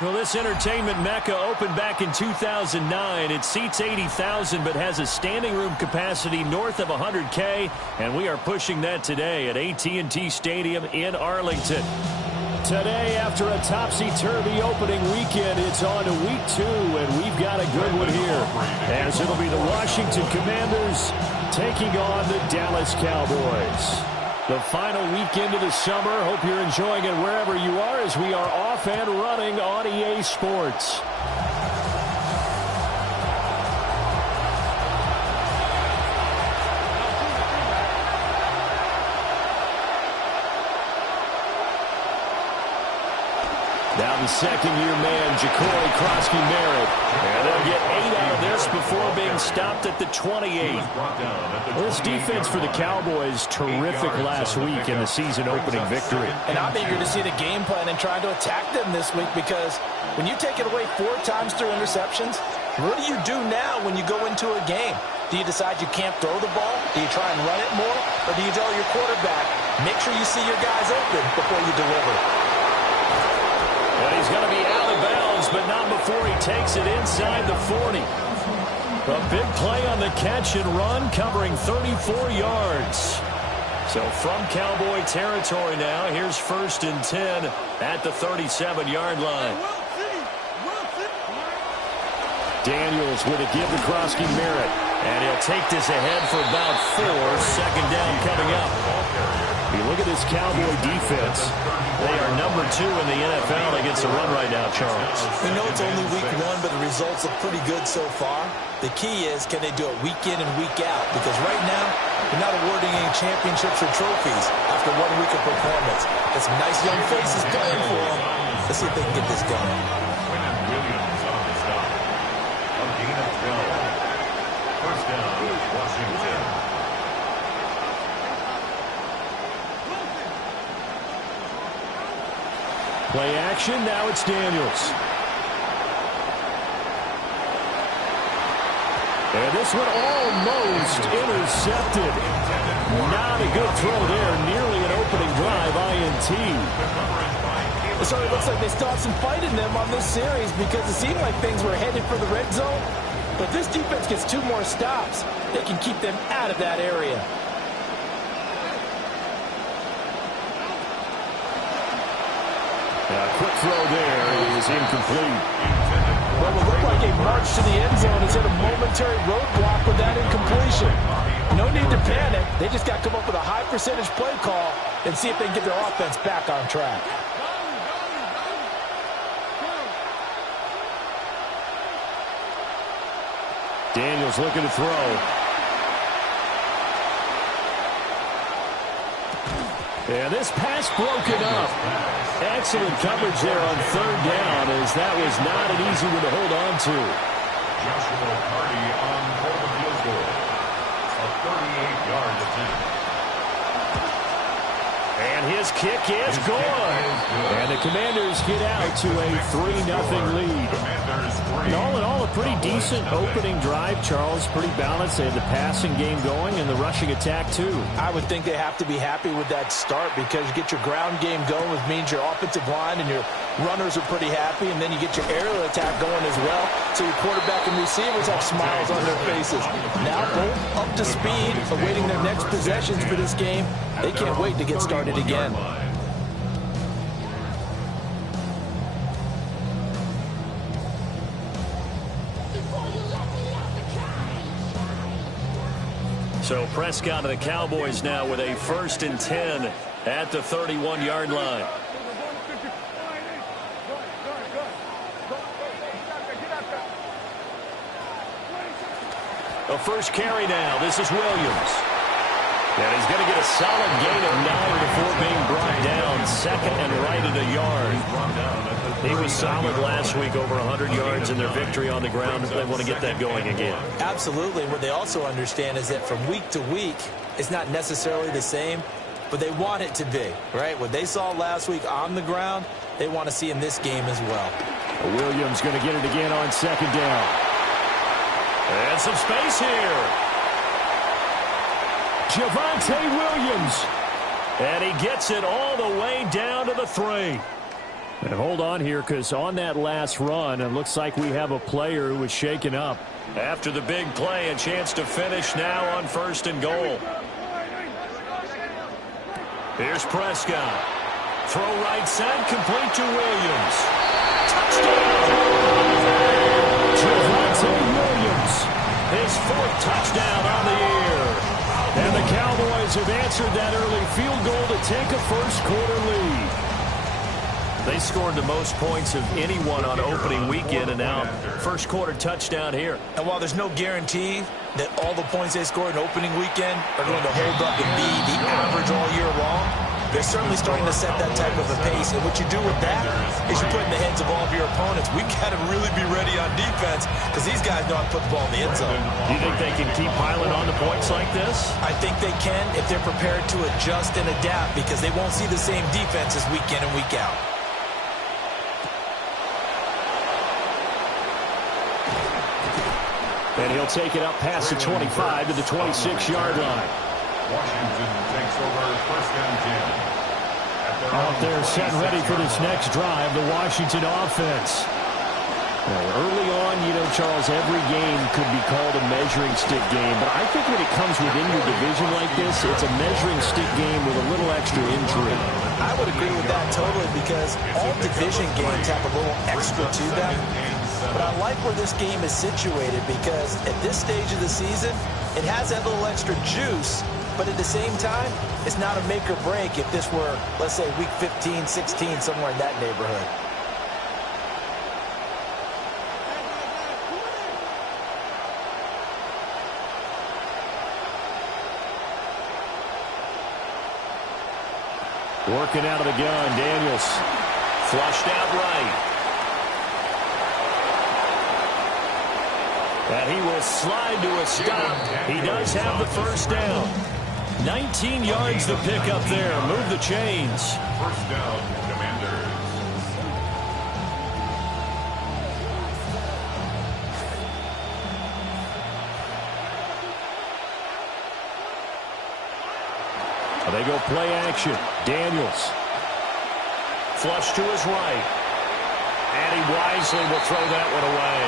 Well, this entertainment mecca opened back in 2009. It seats 80,000 but has a standing room capacity north of 100K, and we are pushing that today at AT&T Stadium in Arlington. Today, after a topsy-turvy opening weekend, it's on to week 2, and we've got a good one here, as it'll be the Washington Commanders taking on the Dallas Cowboys. The final weekend of the summer. Hope you're enjoying it wherever you are as we are off and running on EA Sports. Now the second-year man, Jacory Krosky-Merritt. And they'll get 8 out of this before being stopped at the 28. Well, this defense for the Cowboys, terrific last week in the season-opening victory. And I'm eager to see the game plan and try to attack them this week, because when you take it away 4 times through interceptions, what do you do now when you go into a game? Do you decide you can't throw the ball? Do you try and run it more? Or do you tell your quarterback, make sure you see your guys open before you deliver? And he's going to be out of bounds, but not before he takes it inside the 40. A big play on the catch and run, covering 34 yards. So from Cowboy territory now, here's 1st and 10 at the 37-yard line. Daniels with a give to Krosky-Merritt. And he'll take this ahead for about 4. Second down coming up. You look at this Cowboy defense. They are number 2 in the NFL against the run right now, Charles. We know it's only week 1, but the results look pretty good so far. The key is, can they do it week in and week out? Because right now, you're not awarding any championships or trophies after 1 week of performance. Got some nice young faces playing for them. Let's see if they can get this going. First down, Washington. Play action, now it's Daniels. And this one almost intercepted. Not a good throw there, nearly an opening drive, INT. It sort of looks like they still have some fight in them on this series, because it seemed like things were headed for the red zone. But if this defense gets 2 more stops, they can keep them out of that area. A quick throw there is incomplete. Well, it looked like a march to the end zone has hit a momentary roadblock with that incompletion. No need to panic. They just got to come up with a high percentage play call and see if they can get their offense back on track. Daniels looking to throw. And this pass broken up. Excellent coverage there on 3rd down, as that was not an easy one to hold on to. Joshua Hardy on for the field goal. A 38-yard attempt. And his kick is good. And the Commanders get out to a 3-0 lead. And all in all, a pretty decent opening drive, Charles. Pretty balanced. They had the passing game going and the rushing attack, too. I would think they have to be happy with that start because you get your ground game going, which means your offensive line and your runners are pretty happy, and then you get your aerial attack going as well. So your quarterback and receivers have smiles on their faces. Now both up to speed, awaiting their next possessions for this game. They can't wait to get started again. So Prescott of the Cowboys now with a 1st and 10 at the 31-yard line. A first carry now. This is Williams. And he's going to get a solid gain of 9 before being brought down. 2nd and right at a yard. He was solid last week, over 100 yards in their victory on the ground. They want to get that going again. Absolutely. What they also understand is that from week to week, it's not necessarily the same, but they want it to be, right? What they saw last week on the ground, they want to see in this game as well. Williams going to get it again on 2nd down. And some space here. Javonte Williams. And he gets it all the way down to the 3. And hold on here, because on that last run, it looks like we have a player who was shaken up. After the big play, a chance to finish now on 1st and goal. Here's Prescott. Throw right side, complete to Williams. Touchdown! Javonte Williams, his 4th touchdown on the year. And the Cowboys have answered that early field goal to take a first-quarter lead. They scored the most points of anyone on opening weekend, and now first-quarter touchdown here. And while there's no guarantee that all the points they scored in opening weekend are going to hold up and be the average all year long, they're certainly starting to set that type of a pace. And what you do with that is you put in the heads of all of your opponents, we got to really be ready on defense because these guys know how to put the ball in the end zone. Do you think they can keep piling on the points like this? I think they can if they're prepared to adjust and adapt because they won't see the same defenses week in and week out. And he'll take it up past the 25 to the 26-yard line. Washington takes over 1st and 10. Out there set ready for this next drive, the Washington offense. Early on, Charles, every game could be called a measuring stick game, but I think when it comes within your division like this, it's a measuring stick game with a little extra intrigue. I would agree with that totally because all division games have a little extra to them. But I like where this game is situated because at this stage of the season, it has that little extra juice, but at the same time, it's not a make or break if this were, let's say, week 15, 16, somewhere in that neighborhood. Working out of the gun, Daniels. Flushed out right. And he will slide to a stop. He does have the first down. 19 yards to pick up there. Move the chains. 1st down, Commanders. They go play action. Daniels. Flush to his right. And he wisely will throw that one away.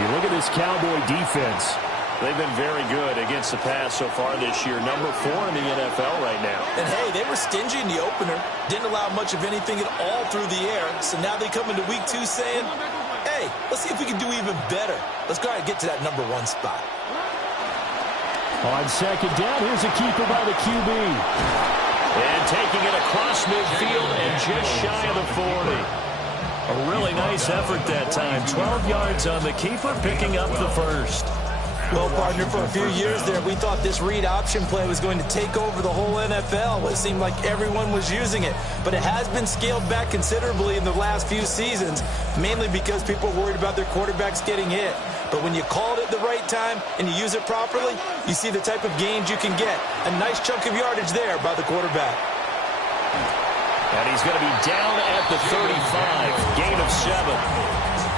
You look at this Cowboy defense. They've been very good against the pass so far this year. Number 4 in the NFL right now. And, hey, they were stingy in the opener. Didn't allow much of anything at all through the air. So now they come into week 2 saying, hey, let's see if we can do even better. Let's go ahead and get to that number 1 spot. On 2nd down, here's a keeper by the QB. And taking it across midfield and just shy of the 40. A really nice effort that time. 12 yards on the keeper, picking up the first. Well, partner, for a few years there, we thought this read option play was going to take over the whole NFL. It seemed like everyone was using it. But it has been scaled back considerably in the last few seasons, mainly because people are worried about their quarterbacks getting hit. But when you call it at the right time and you use it properly, you see the type of gains you can get. A nice chunk of yardage there by the quarterback. And he's going to be down at the 35. Gain of 7.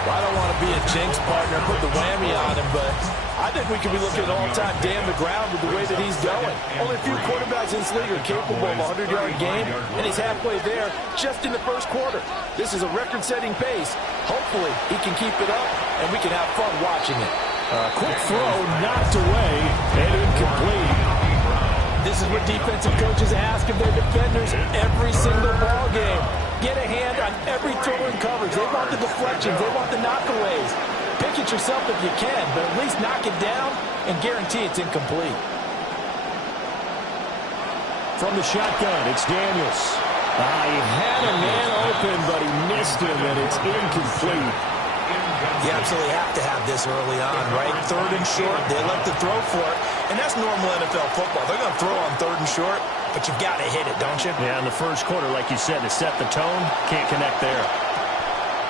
Well, I don't want to be a jinx partner, put the whammy on him, but I think we could be looking at all-time damn the ground with the way that he's going. Only a few quarterbacks in this league are capable of a 100-yard game, and he's halfway there just in the first quarter. This is a record-setting pace. Hopefully, he can keep it up, and we can have fun watching it. Quick throw, knocked away, and incomplete. This is what defensive coaches ask of their defenders every single ball game. Get a hand on every throw in coverage. They want the deflections. They want the knockaways. Pick it yourself if you can, but at least knock it down and guarantee it's incomplete. From the shotgun, it's Daniels. He had a man open, but he missed him, and it's incomplete. You absolutely have to have this early on, right? 3rd and short, they like to throw for it, and that's normal NFL football. They're going to throw on 3rd and short, but you've got to hit it, don't you? Yeah, in the first quarter, like you said, to set the tone, can't connect there.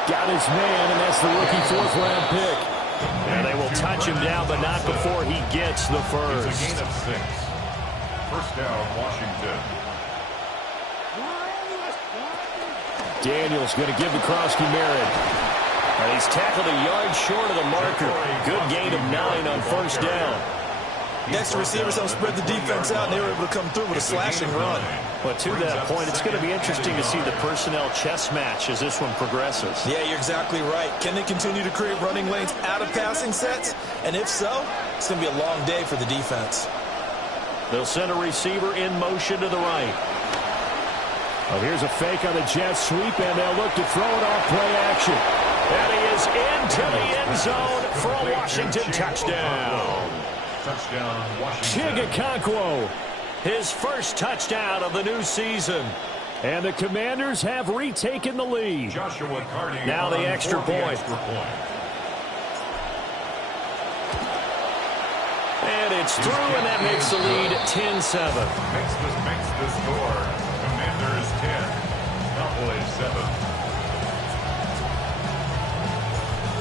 Got his man, and that's the rookie 4th-round pick. And they will touch him down, but not before he gets the first. It's a gain of 6. First down, Washington. Daniels going to give the Krosky merit. And he's tackled a yard short of the marker. Good gain of 9 on first down. Next, the receivers helped spread the defense out, and they were able to come through with a slashing run. But to that point, it's going to be interesting to see the personnel chess match as this one progresses. Yeah, you're exactly right. Can they continue to create running lanes out of passing sets? And if so, it's going to be a long day for the defense. They'll send a receiver in motion to the right. Well, here's a fake on the jet sweep, and they'll look to throw it off play action. And he is into the end zone for a Washington touchdown. Touchdown, Washington. Chigakonkwo, his first touchdown of the new season. And the Commanders have retaken the lead. Joshua Cardi now the extra point. And it's through, and that makes the lead 10-7. Makes the score. Commanders 10, Cowboys 7.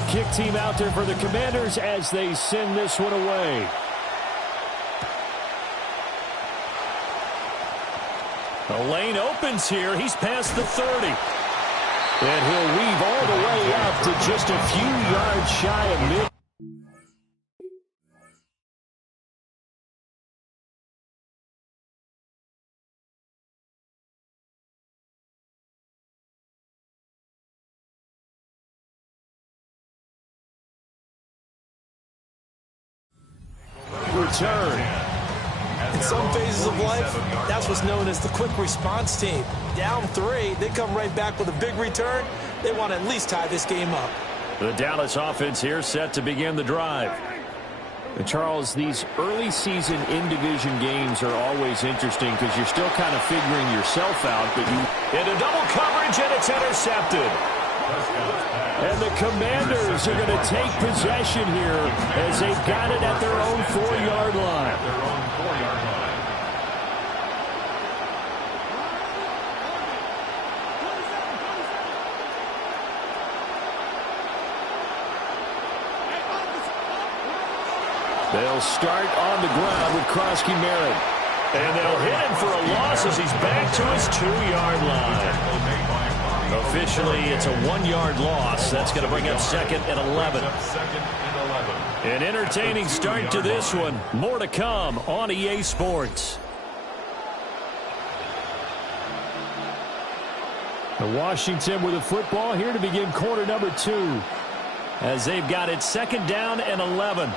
Kick team out there for the Commanders as they send this one away. The lane opens here. He's past the 30. And he'll weave all the way up to just a few yards shy of mid. Return. In some phases of life, that's what's known as the quick response team. Down 3, they come right back with a big return. They want to at least tie this game up. The Dallas offense here set to begin the drive. And Charles, these early season in-division games are always interesting because you're still kind of figuring yourself out. But you into double coverage, and it's intercepted. And the Commanders are going to take possession here as they've got it at their own 4-yard line. They'll start on the ground with Krosky Merritt. And they'll hit him for a loss as he's back to his 2-yard line. Officially, it's a 1-yard loss. That's going to bring up 2nd and 11. An entertaining start to this one. More to come on EA Sports. The Washington with the football here to begin quarter number 2. As they've got it 2nd down and 11.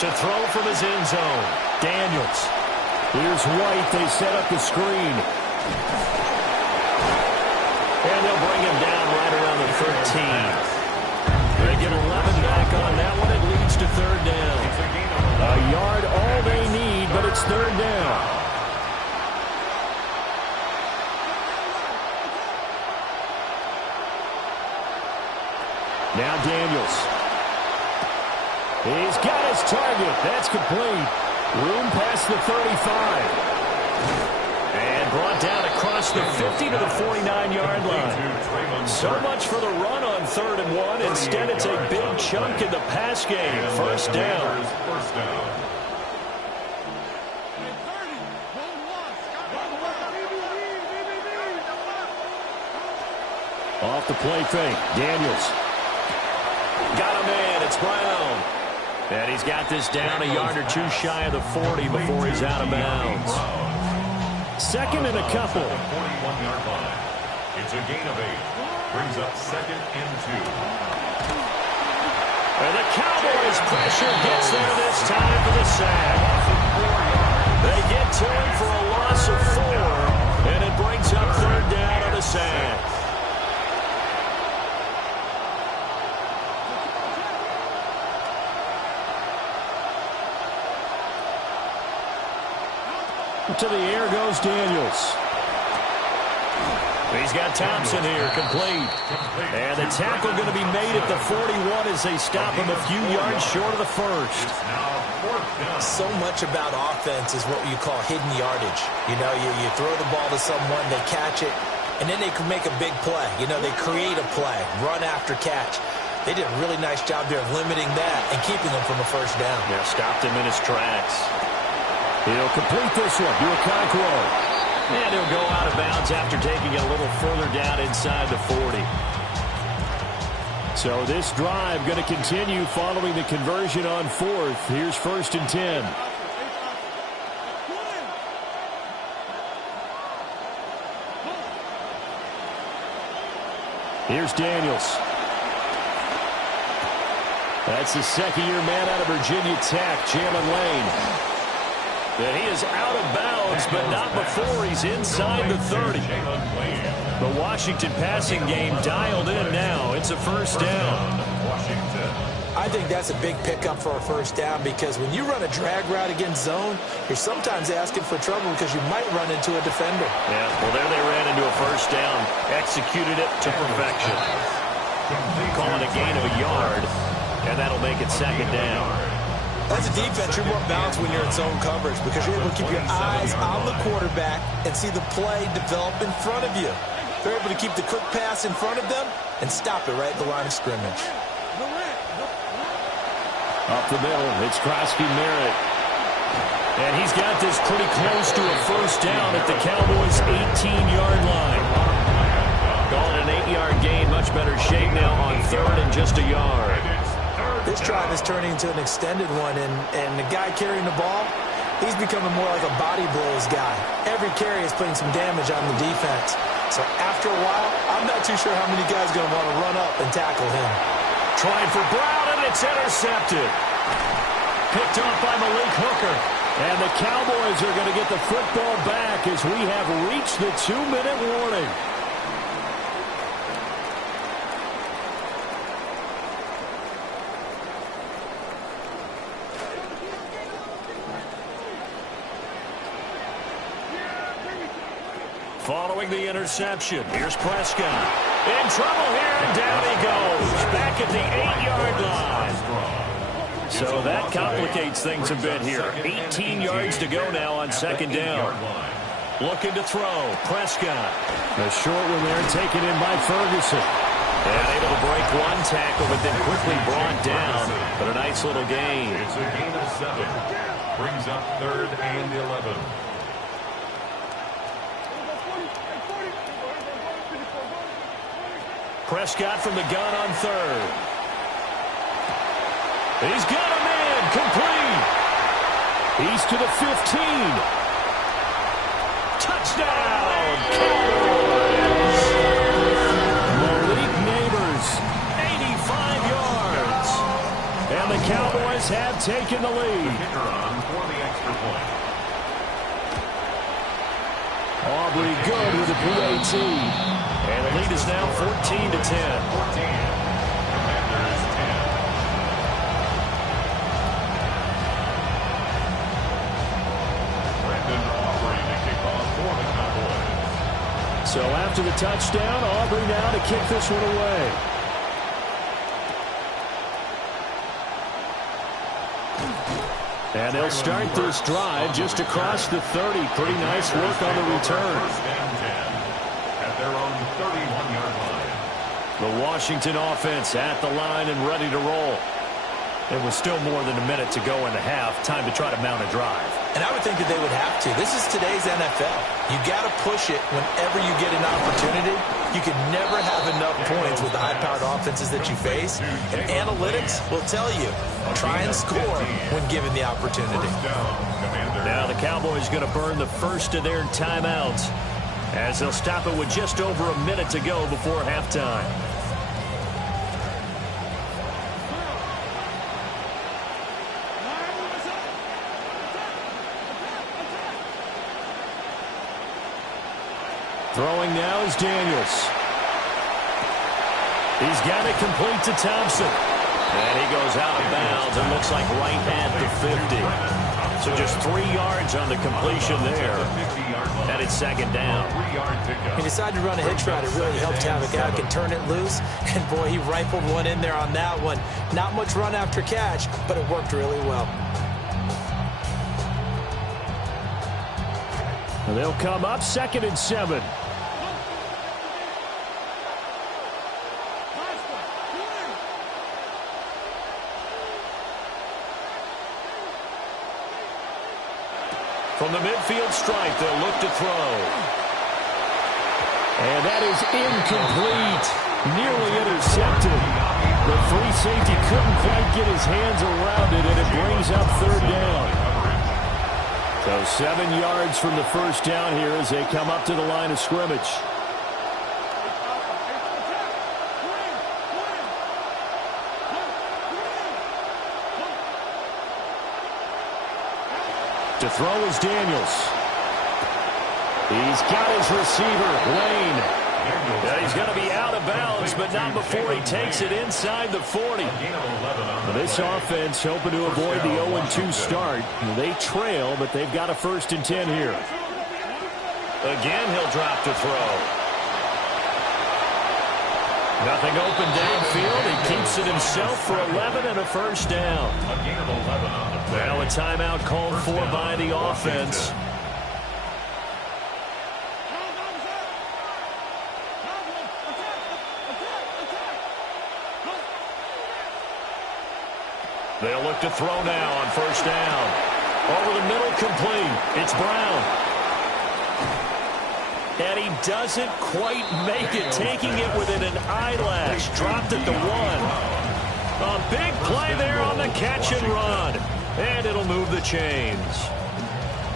To throw from his end zone. Daniels. Here's White. They set up the screen. And they'll bring him down right around the 13. They get 11 back on that one. It leads to 3rd down. A yard all they need, but it's 3rd down. Now Daniels. He's got his target. That's complete. Room past the 35. And brought down across the 50 to the 49-yard line. So much for the run on 3rd and 1. Instead, it's a big chunk in the pass game. First down. Off the play fake. Daniels. Got him in. It's Brown. And he's got this down a yard or two shy of the 40 before he's out of bounds. Second and a couple. 41-yard line. It's a gain of 8. Brings up 2nd and 2. And the Cowboys pressure gets there this time for the sack. They get to him for a loss of 4, and it brings up 3rd down on the sack. To the air goes Daniels. He's got Thompson here, complete. And the tackle going to be made at the 41 as they stop him a few yards short of the first. So much about offense is what you call hidden yardage. You know, you throw the ball to someone, they catch it, and then they can make a big play. You know, they create a play, run after catch. They did a really nice job there of limiting that and keeping him from a first down. Yeah, stopped him in his tracks. He'll complete this one to Okonkwo. And he'll go out of bounds after taking it a little further down inside the 40. So this drive going to continue following the conversion on 4th. Here's 1st and 10. Here's Daniels. That's the second-year man out of Virginia Tech, Jalen Lane. And he is out of bounds, but not before he's inside the 30. The Washington passing game dialed in now. It's a first down. I think that's a big pickup for a first down because when you run a drag route against zone, you're sometimes asking for trouble because you might run into a defender. Yeah, well, there they ran into a first down. Executed it to perfection. Calling a gain of a yard, and that'll make it 2nd down. As a defense, you're more balanced when you're in zone coverage because you're able to keep your eyes on the quarterback and see the play develop in front of you. They're able to keep the quick pass in front of them and stop it right at the line of scrimmage. Up the middle, it's Krosky-Merritt. And he's got this pretty close to a first down at the Cowboys' 18-yard line. Calling an 8-yard gain, much better shape now on 3rd and just a yard. This drive is turning into an extended one, and the guy carrying the ball, he's becoming more like a body blows guy. Every carry is putting some damage on the defense. So after a while, I'm not too sure how many guys are going to want to run up and tackle him. Trying for Brown, and it's intercepted. Picked off by Malik Hooker. And the Cowboys are going to get the football back as we have reached the 2-minute warning. Following the interception, here's Prescott. In trouble here, and down he goes. Back at the 8-yard line. So that complicates things a bit here. 18 yards to go now on 2nd down. Looking to throw. Prescott. The short one there taken in by Ferguson. And able to break one tackle, but then quickly brought down. But a nice little gain. It's a gain of 7. Brings up 3rd and 11. Prescott from the gun on 3rd. He's got him in. Complete. He's to the 15. Touchdown, Cowboys. Malik Neighbors, 85 yards. And the Cowboys have taken the lead. Kicker on for the extra point. Aubrey good with the PAT. And the lead is now 14-10. 14. Commanders 10. Brandon Aubrey to kick off for the Cowboys. So after the touchdown, Aubrey now to kick this one away. And they'll start this drive just across the 30. Pretty nice work on the return. At their own 31-yard line. The Washington offense at the line and ready to roll. It was still more than a minute to go in the half. Time to try to mount a drive. And I would think that they would have to. This is today's NFL. You got to push it whenever you get an opportunity. You can never have enough points with the high-powered offenses that you face. And analytics will tell you, try and score when given the opportunity. Now the Cowboys going to burn the first of their timeouts as they'll stop it with just over a minute to go before halftime. Throwing now is Daniels. He's got it complete to Thompson. And he goes out of bounds and looks like right at the 50. So just 3 yards on the completion there. And it's second down. He decided to run a hitch route. It really helped to have a guy who can turn it loose. And, boy, he rifled one in there on that one. Not much run after catch, but it worked really well. And they'll come up 2nd and 7. From the midfield stripe, they'll look to throw. And that is incomplete. Nearly intercepted. The free safety couldn't quite get his hands around it, and it brings up 3rd down. So 7 yards from the first down here as they come up to the line of scrimmage. To throw is Daniels. He's got his receiver, Lane. Yeah, he's going to be out of bounds, but not before he takes it inside the 40. This offense hoping to avoid the 0-2 start. They trail, but they've got a 1st and 10 here. Again, he'll drop to throw. Nothing open downfield. He keeps it himself for 11 and a 1st down. Now a timeout called for by the offense. They'll look to throw now on 1st down. Over the middle, complete. It's Brown. And he doesn't quite make it, taking it within an eyelash. Dropped at the 1. A big play there on the catch and run. And it'll move the chains.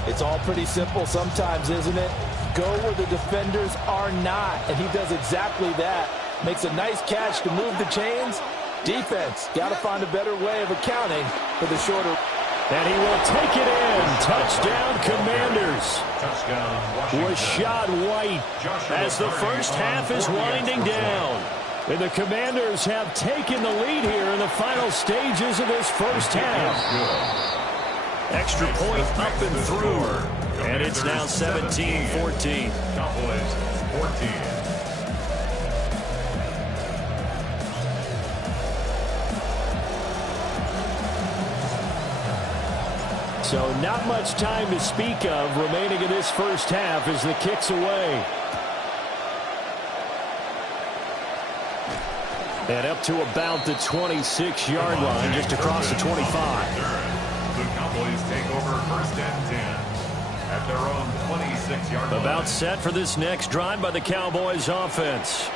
It's all pretty simple sometimes, isn't it? Go where the defenders are not. And he does exactly that. Makes a nice catch to move the chains. Defense, got to find a better way of accounting for the shorter. And he will take it in. Touchdown, Commanders. Rashad White as the first half is winding down. And the Commanders have taken the lead here in the final stages of this first half. Extra point up and through. And it's now 17-14. Cowboys 14. So not much time to speak of remaining in this first half as the kick's away. And up to about the 26-yard line, just across the 25. The Cowboys take over 1st and 10 at their own 26-yard line. About set for this next drive by the Cowboys offense.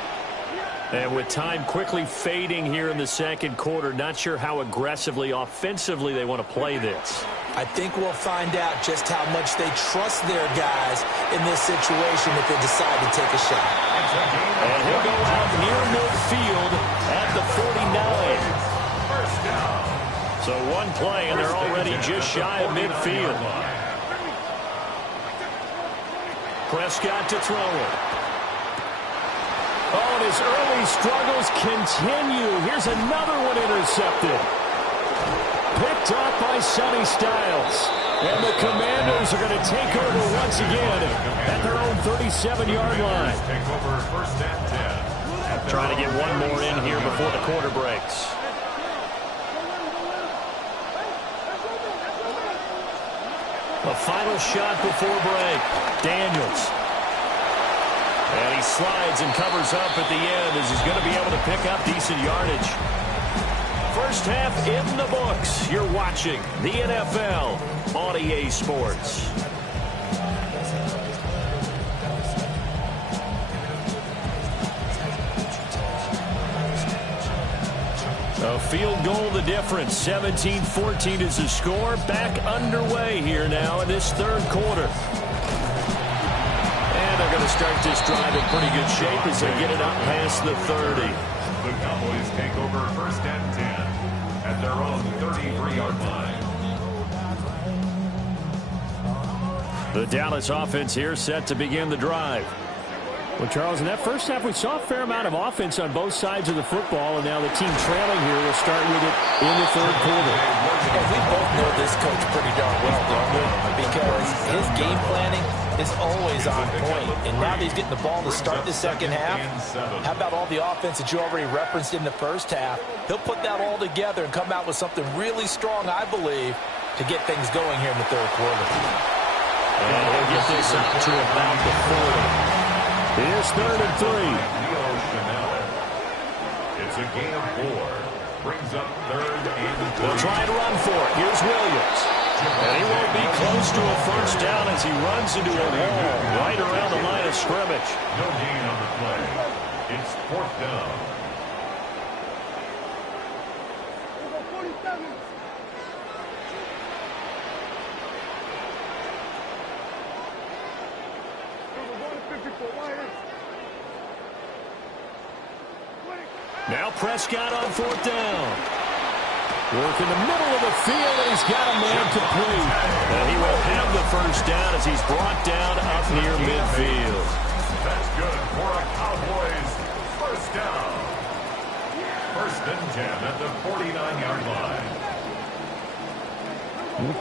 And with time quickly fading here in the second quarter, not sure how aggressively, offensively they want to play this. I think we'll find out just how much they trust their guys in this situation if they decide to take a shot. And he'll go out near midfield at the 49. First down. So one play, and they're already just shy of midfield. Prescott to throw it. Oh, and his early struggles continue. Here's another one intercepted. Picked off by Sonny Styles. And the Commanders are going to take over once again at their own 37-yard line. Take over 1st and 10. Trying to get one more in here before the quarter breaks. A final shot before break. Daniels. And he slides and covers up at the end as he's going to be able to pick up decent yardage. First half in the books. You're watching the NFL on EA Sports. A field goal the difference. 17-14 is the score. Back underway here now in this third quarter. And they're going to start this drive in pretty good shape as they get it up past the 30. The Cowboys take over first and 10 at their own 33-yard line. The Dallas offense here set to begin the drive. Well, Charles, in that first half, we saw a fair amount of offense on both sides of the football, and now the team trailing here will start with it in the third quarter. And we both know this coach pretty darn well, don't we? Because his game planning is always on point. And now that he's getting the ball to start the second half, how about all the offense that you already referenced in the first half? He'll put that all together and come out with something really strong, I believe, to get things going here in the third quarter. And he'll get this up to about the 40. Here's 3rd and 3. It's a gain of 4. Brings up 3rd and 3. They'll try and run for it. Here's Williams. And he won't be close to a first down as he runs into a wall right around the line of scrimmage. No gain on the play. It's 4th down. Now Prescott on 4th down. Work in the middle of the field, and he's got a man complete. And he will have the first down as he's brought down up near midfield. That's good for a Cowboys first down. 1st and 10 at the 49-yard line.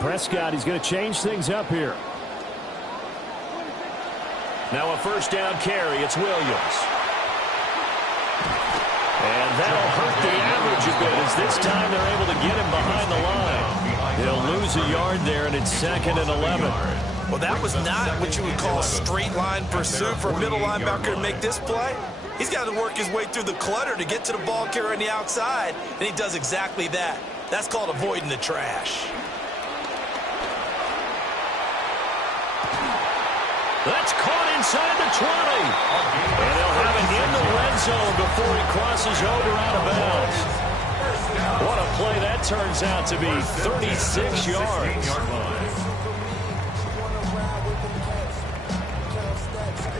Prescott, he's going to change things up here. Now a first down carry. It's Williams. And that'll hurt the average a bit as this time they're able to get him behind the line. He'll lose a yard there, and it's 2nd and 11. Well, that was not what you would call a straight line pursuit for a middle linebacker to make this play. He's got to work his way through the clutter to get to the ball carrier on the outside, and he does exactly that. That's called avoiding the trash. That's caught inside the 20. And they'll have it in the red zone before he crosses over out of bounds. What a play that turns out to be. 36 yards.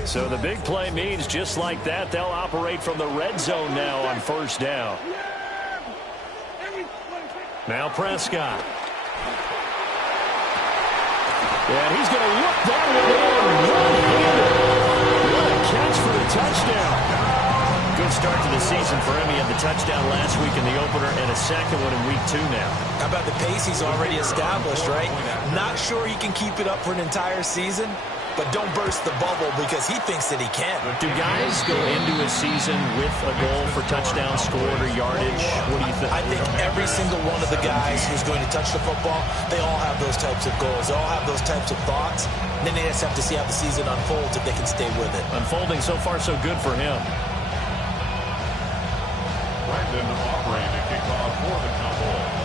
So the big play means just like that, they'll operate from the red zone now on first down. Now Prescott. And he's going to look that way one-handed. What a catch for the touchdown. Good start to the season for him. He had the touchdown last week in the opener and a second one in week 2 now. How about the pace he's already established, right? Not sure he can keep it up for an entire season, but don't burst the bubble because he thinks that he can. Do guys go into a season with a goal for touchdown scored or yardage? What do you think? I think every single one of the guys who's going to touch the football, they all have those types of goals. They all have those types of thoughts. And then they just have to see how the season unfolds if they can stay with it. Unfolding so far so good for him. Brandon Aubrey to kick off for the Cowboys.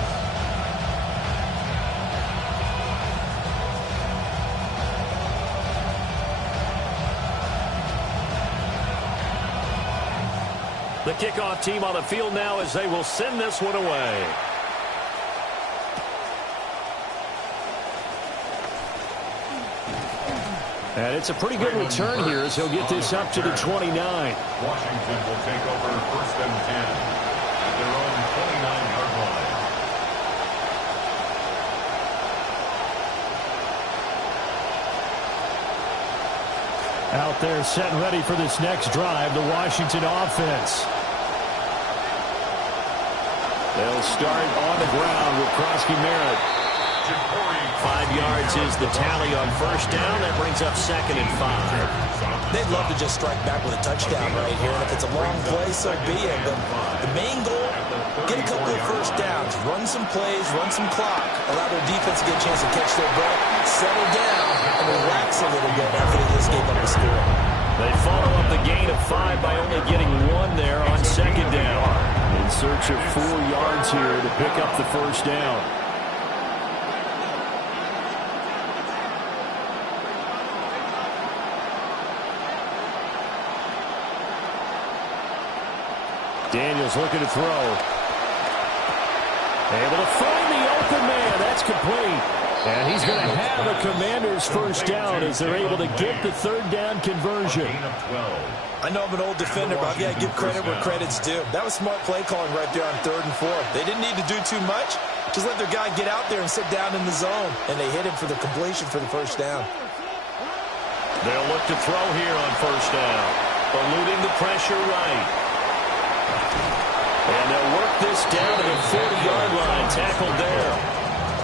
The kickoff team on the field now as they will send this one away. And it's a pretty good return here as he'll get this up to the 29. Washington will take over 1st and 10 at their own 29-yard line. Out there set and ready for this next drive, the Washington offense. They'll start on the ground with Krosky Merritt. 5 yards is the tally on first down. That brings up 2nd and 5. They'd love to just strike back with a touchdown right here. And if it's a long play, so be it. But the main goal get a couple of first downs, run some plays, run some clock, allow their defense to get a chance to catch their breath, settle down, and relax a little bit after they just gave up the score. They follow up the gain of 5 by only getting 1 there on second down. In search of 4 yards here to pick up the first down. Daniels looking to throw. Able to find the open man. That's complete. And he's going to have a Commanders first down as they're able to get the third down conversion. I know I'm an old defender, but I've got to give credit where credit's due. That was smart play calling right there on 3rd and 4. They didn't need to do too much. Just let their guy get out there and sit down in the zone. And they hit him for the completion for the first down. They'll look to throw here on first down. Eluding the pressure right. And they'll work this down to the 40-yard line. Tackled there.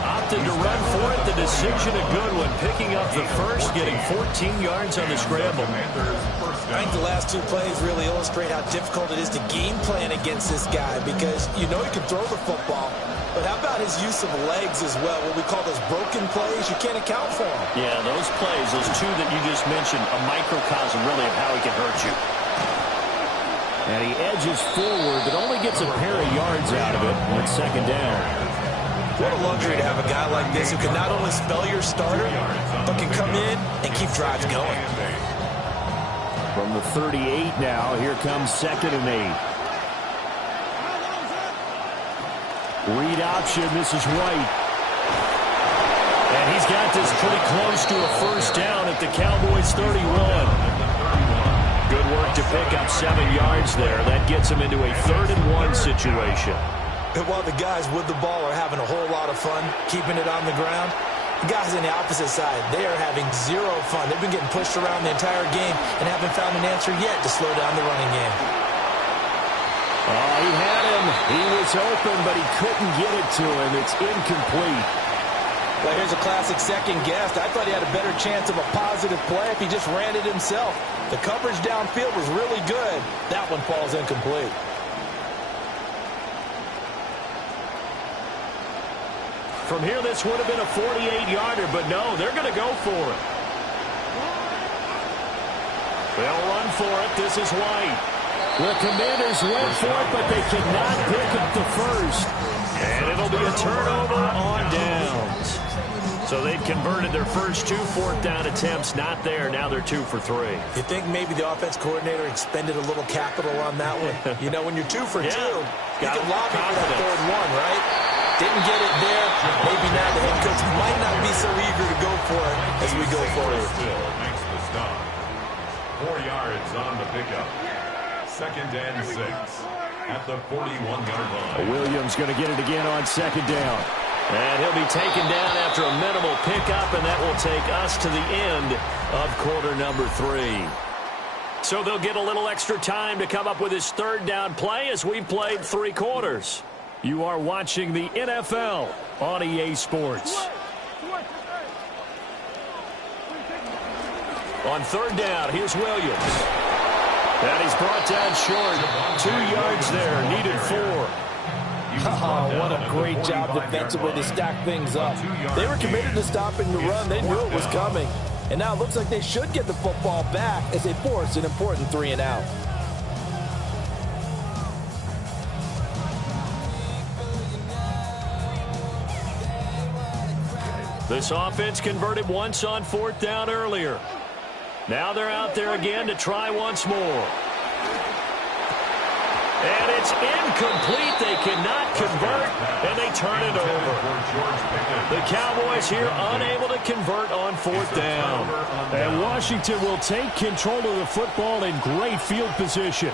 Opted to run for it. The decision a good one. Picking up the first, getting 14 yards on the scramble. I think the last 2 plays really illustrate how difficult it is to game plan against this guy because you know he can throw the football. But how about his use of legs as well? What we call those broken plays, you can't account for them. Yeah, those plays, those 2 that you just mentioned, a microcosm really of how he can hurt you. And he edges forward, but only gets a pair of yards out of it on second down. What a luxury to have a guy like this who can not only spell your starter, but can come in and keep drives going. From the 38 now, here comes 2nd and 8. Read option, this is White. And he's got this pretty close to a first down at the Cowboys 31. Good work to pick up 7 yards there. That gets him into a 3rd and 1 situation. And while the guys with the ball are having a whole lot of fun keeping it on the ground, the guys on the opposite side, they are having 0 fun. They've been getting pushed around the entire game and haven't found an answer yet to slow down the running game. Oh, he had him. He was open, but he couldn't get it to him. It's incomplete. Well, here's a classic second guess. I thought he had a better chance of a positive play if he just ran it himself. The coverage downfield was really good. That one falls incomplete. From here, this would have been a 48-yarder, but no, they're going to go for it. They'll run for it. This is White. The Commanders went for it, but they cannot pick up the first. And it'll be a turnover on downs. So they've converted their first 2 fourth-down attempts. Not there. Now they're 2 for 3. You think maybe the offense coordinator expended a little capital on that one? You know, when you're 2 for 2, you can lobby for that 3rd one, right? Didn't get it there. Maybe now the head coach might not be so eager to go for it as we go forward. Makes the stop. 4 yards on the pickup. 2nd and 6 at the 41-yard line. Williams going to get it again on 2nd down. And he'll be taken down after a minimal pickup, and that will take us to the end of quarter number 3. So they'll get a little extra time to come up with his 3rd down play as we've played 3 quarters. You are watching the NFL on EA Sports. On 3rd down, here's Williams. And he's brought down short. 2 yards there, needed 4. Oh, what a great job defensively to stack things up. They were committed to stopping the run. They knew it was coming. And now it looks like they should get the football back as they force an important 3 and out. This offense converted once on 4th down earlier. Now they're out there again to try once more. And it's incomplete. They cannot convert, and they turn it over. The Cowboys here unable to convert on 4th down. And Washington will take control of the football in great field position.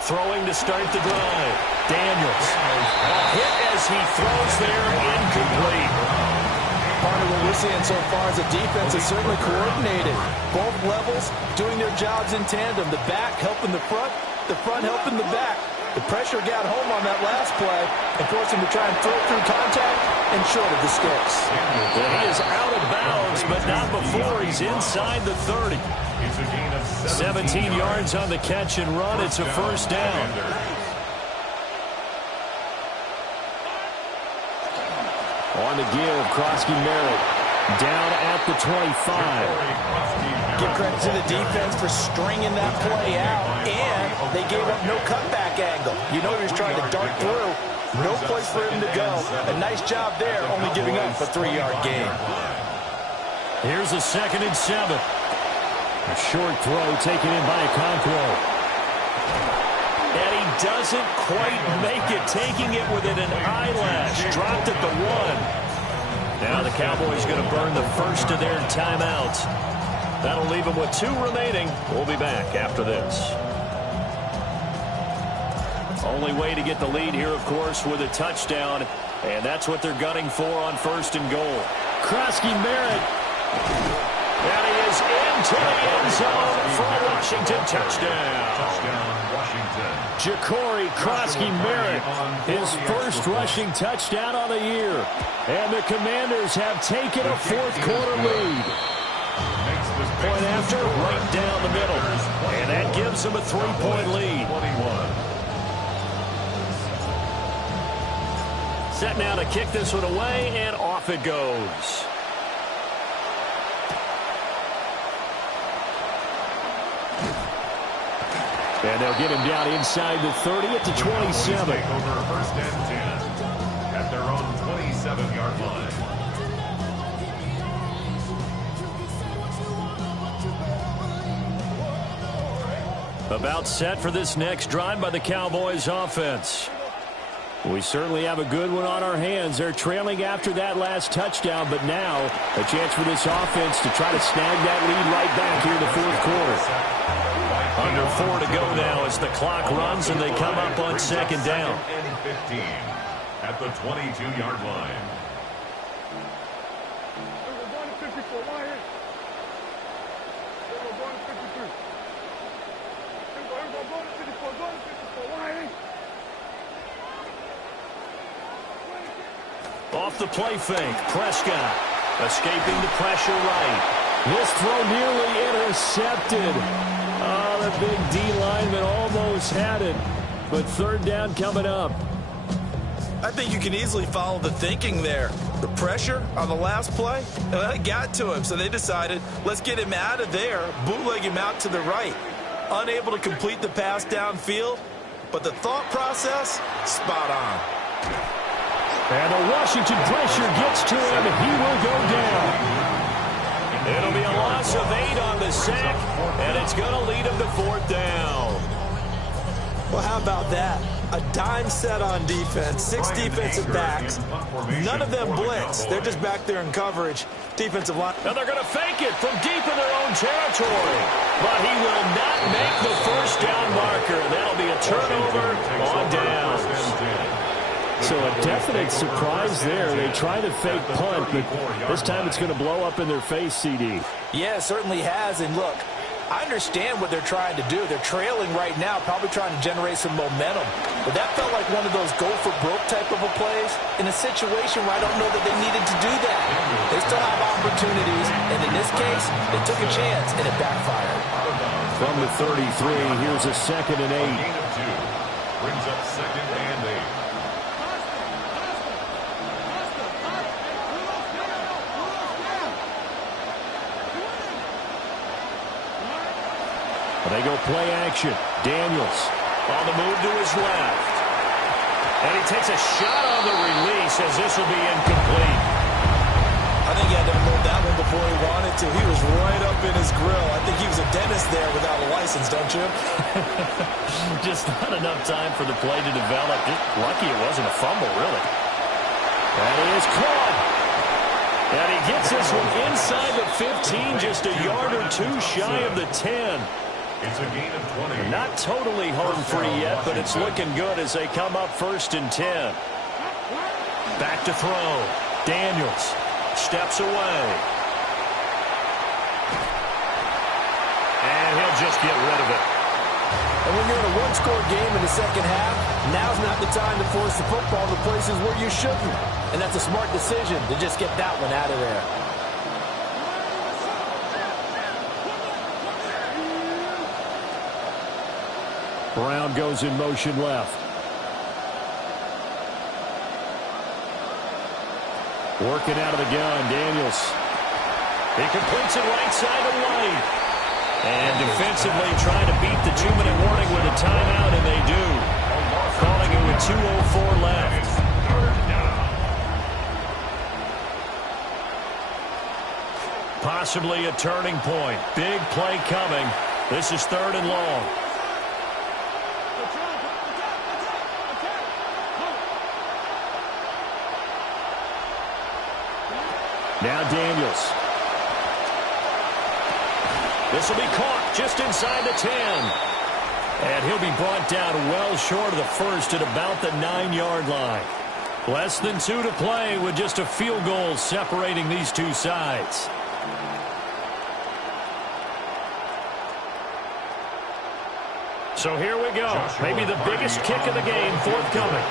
Throwing to start the drive. Daniels. A hit as he throws there, incomplete. Part of what we're seeing so far is the defense is certainly coordinated. Both levels doing their jobs in tandem. The back helping the front helping the back. The pressure got home on that last play and forced him to try and throw through contact and short of the sticks. Well, he is out of bounds, but not before he's inside the 30. 17 yards on the catch and run. It's a first down. On the give, Krosky Merritt down at the 25. Give credit to the defense for stringing that play out, and they gave up no cutback angle. You know he was trying to dart through. No place for him to go. A nice job there, only giving up a 3-yard gain. Here's a 2nd and 7. A short throw taken in by Okonkwo. And he doesn't quite make it, taking it within an eyelash. Dropped at the 1. Now the Cowboys going to burn the first of their timeouts. That'll leave them with 2 remaining. We'll be back after this. Only way to get the lead here, of course, with a touchdown. And that's what they're gunning for on 1st and goal. Krosky Merritt. And he is into the end zone for a Washington touchdown. Washington. Ja'Cory Krosky Merritt, his first rushing touchdown on the year. And the Commanders have taken a 4th-quarter lead. Point after, right down the middle. And that gives them a 3-point lead. Set now to kick this one away, and off it goes. And they'll get him down inside the 30 at the 27. Take over 1st and 10 at their own 27-yard line. About set for this next drive by the Cowboys offense. We certainly have a good one on our hands. They're trailing after that last touchdown, but now a chance for this offense to try to snag that lead right back here in the 4th quarter. Under 4 to go now as the clock runs and they come up on 2nd down. 15 at the 22-yard line. Off the play fake, Prescott escaping the pressure right. This throw nearly intercepted. Oh, the big D lineman almost had it, but 3rd down coming up. I think you can easily follow the thinking there. The pressure on the last play, it got to him, so they decided, let's get him out of there, bootleg him out to the right. Unable to complete the pass downfield, but the thought process, spot on. And the Washington pressure gets to him. He will go down. It'll be a loss of 8 on the sack, and it's going to lead him to 4th down. Well, how about that? A dime set on defense, 6 defensive backs. None of them blitz. They're just back there in coverage. Defensive line. Now they're going to fake it from deep in their own territory. But he will not make the 1st down marker. That'll be a turnover on downs. So a definite surprise there. They try to fake punt, but this time it's going to blow up in their face, CD. Yeah, it certainly has. And look, I understand what they're trying to do. They're trailing right now, probably trying to generate some momentum. But that felt like one of those go-for-broke type of a plays in a situation where I don't know that they needed to do that. They still have opportunities, and in this case, they took a chance, and it backfired. From the 33, here's a 2nd and 8. Gain of 2 brings up 2nd and 8. They go play action. Daniels on the move to his left. And he takes a shot on the release as this will be incomplete. I think he had to unload that one before he wanted to. He was right up in his grill. I think he was a dentist there without a license, don't you? Just not enough time for the play to develop. Just lucky it wasn't a fumble, really. And he is caught. And he gets this one inside the 15, just a yard or 2 shy of the 10. It's a gain of 20. Not totally home free yet, but it's looking good as they come up 1st and 10. Back to throw. Daniels steps away. And he'll just get rid of it. And when you're in a one-score game in the 2nd half, now's not the time to force the football to places where you shouldn't. And that's a smart decision to just get that one out of there. Brown goes in motion left. Working out of the gun, Daniels. He completes it right side to White. And defensively trying to beat the 2-minute warning with a timeout, and they do. Calling it with 2:04 left. Possibly a turning point. Big play coming. This is 3rd and long. Now Daniels. This will be caught just inside the 10. And he'll be brought down well short of the first at about the 9-yard line. Less than 2 to play with just a field goal separating these two sides. So here we go. Maybe the biggest kick of the game forthcoming.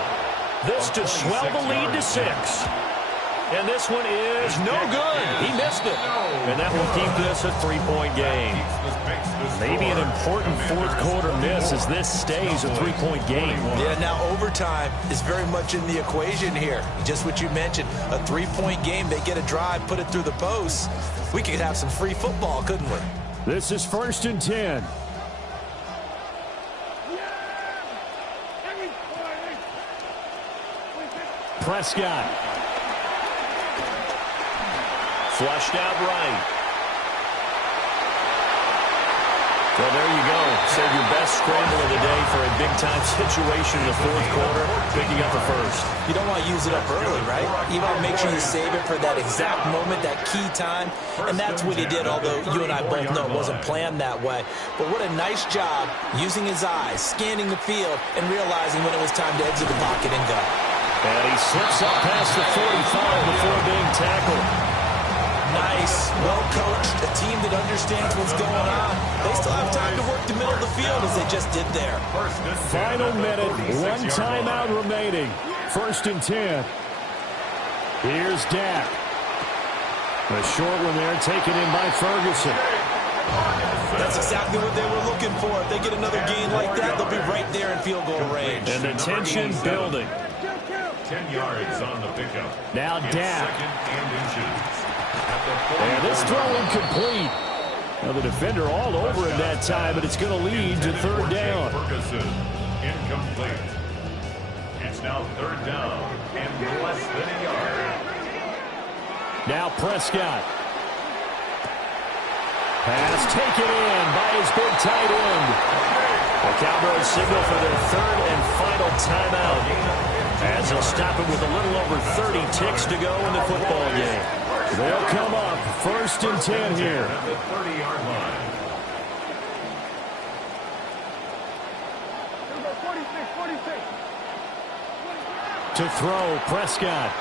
This to swell the lead to 6. And this one is no good. He missed it. And that will keep this a 3-point game. Maybe an important fourth quarter miss as this stays a 3-point game. Yeah, now overtime is very much in the equation here. Just what you mentioned, a 3-point game. They get a drive, put it through the post. We could have some free football, couldn't we? This is 1st and 10. Prescott. Flushed out right. So there you go. Save your best scramble of the day for a big-time situation in the fourth quarter, picking up the first. You don't want to use it up early, right? You want to make sure you save it for that exact moment, that key time. And that's what he did, although you and I both know it wasn't planned that way. But what a nice job using his eyes, scanning the field, and realizing when it was time to exit the pocket and go. And he slips up past the 45 before being tackled. Nice, well-coached, a team that understands what's going on. They still have time to work the middle of the field as they just did there. Final minute, 1 timeout remaining. 1st and 10. Here's Dak. A short one there taken in by Ferguson. That's exactly what they were looking for. If they get another gain like that, they'll be right there in field goal range. And the tension building. 10 yards on the pickup. Now Dak. 2nd and inches. And this throw incomplete. Now the defender all over him that time, but it's going to lead to 3rd down. Ferguson, incomplete. It's now 3rd down and less than a yard. Now Prescott. Pass taken in by his big tight end. The Cowboys signal for their 3rd and final timeout, as they'll stop it with a little over 30 ticks to go in the football game. They'll come up 1st and 10 here. At the 30-yard line. To throw, Prescott.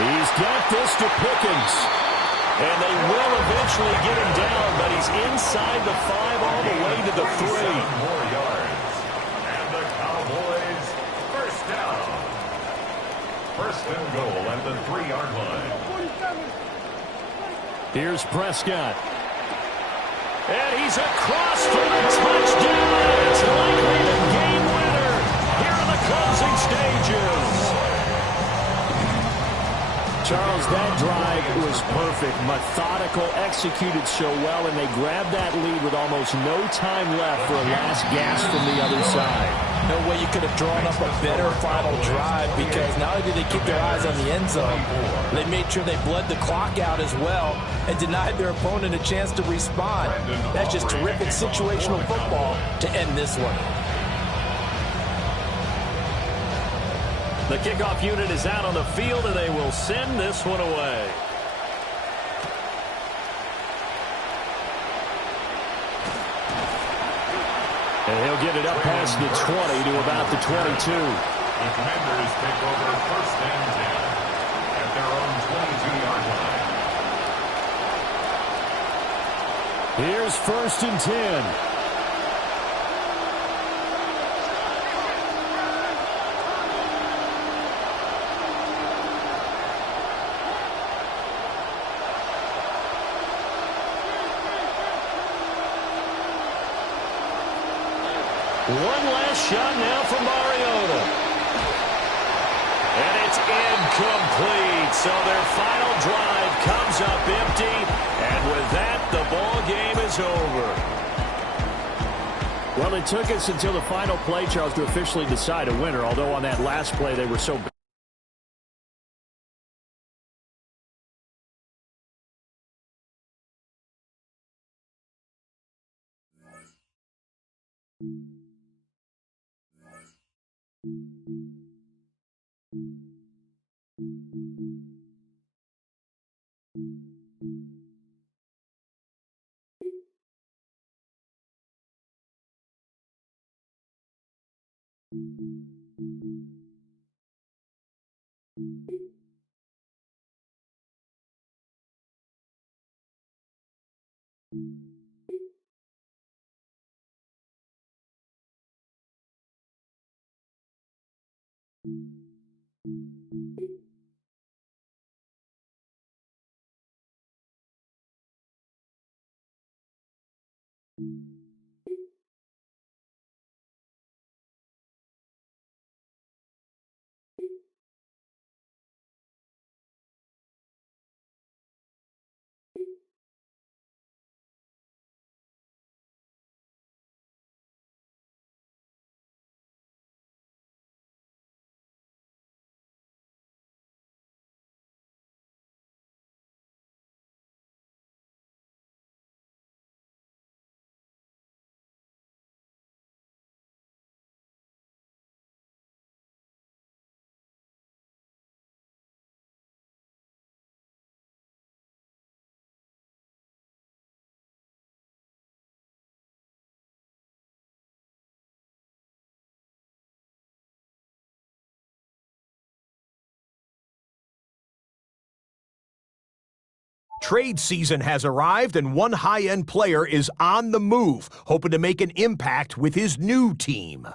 He's got this to Pickens. And they will eventually get him down, but he's inside the 5 all the way to the 3. 7 more yards. And the Cowboys, 1st down. 1st and goal at the 3-yard line. Here's Prescott. And he's across for the touchdown. It's likely the game winner here in the closing stages. Charles, that drive was perfect, methodical, executed so well, and they grabbed that lead with almost no time left for a last gasp from the other side. No way you could have drawn up a better final drive, because not only did they keep their eyes on the end zone, they made sure they bled the clock out as well and denied their opponent a chance to respond. That's just terrific situational football to end this one. The kickoff unit is out on the field, and they will send this one away. And he'll get it up past the 20 to about the 22. The Commanders take over 1st and 10 at their own 22-yard line. Here's 1st and 10. One last shot now for Mariota. And it's incomplete. So their final drive comes up empty. And with that, the ball game is over. Well, it took us until the final play, Charles, to officially decide a winner, although on that last play they were so bad. Trade season has arrived, and one high-end player is on the move, hoping to make an impact with his new team.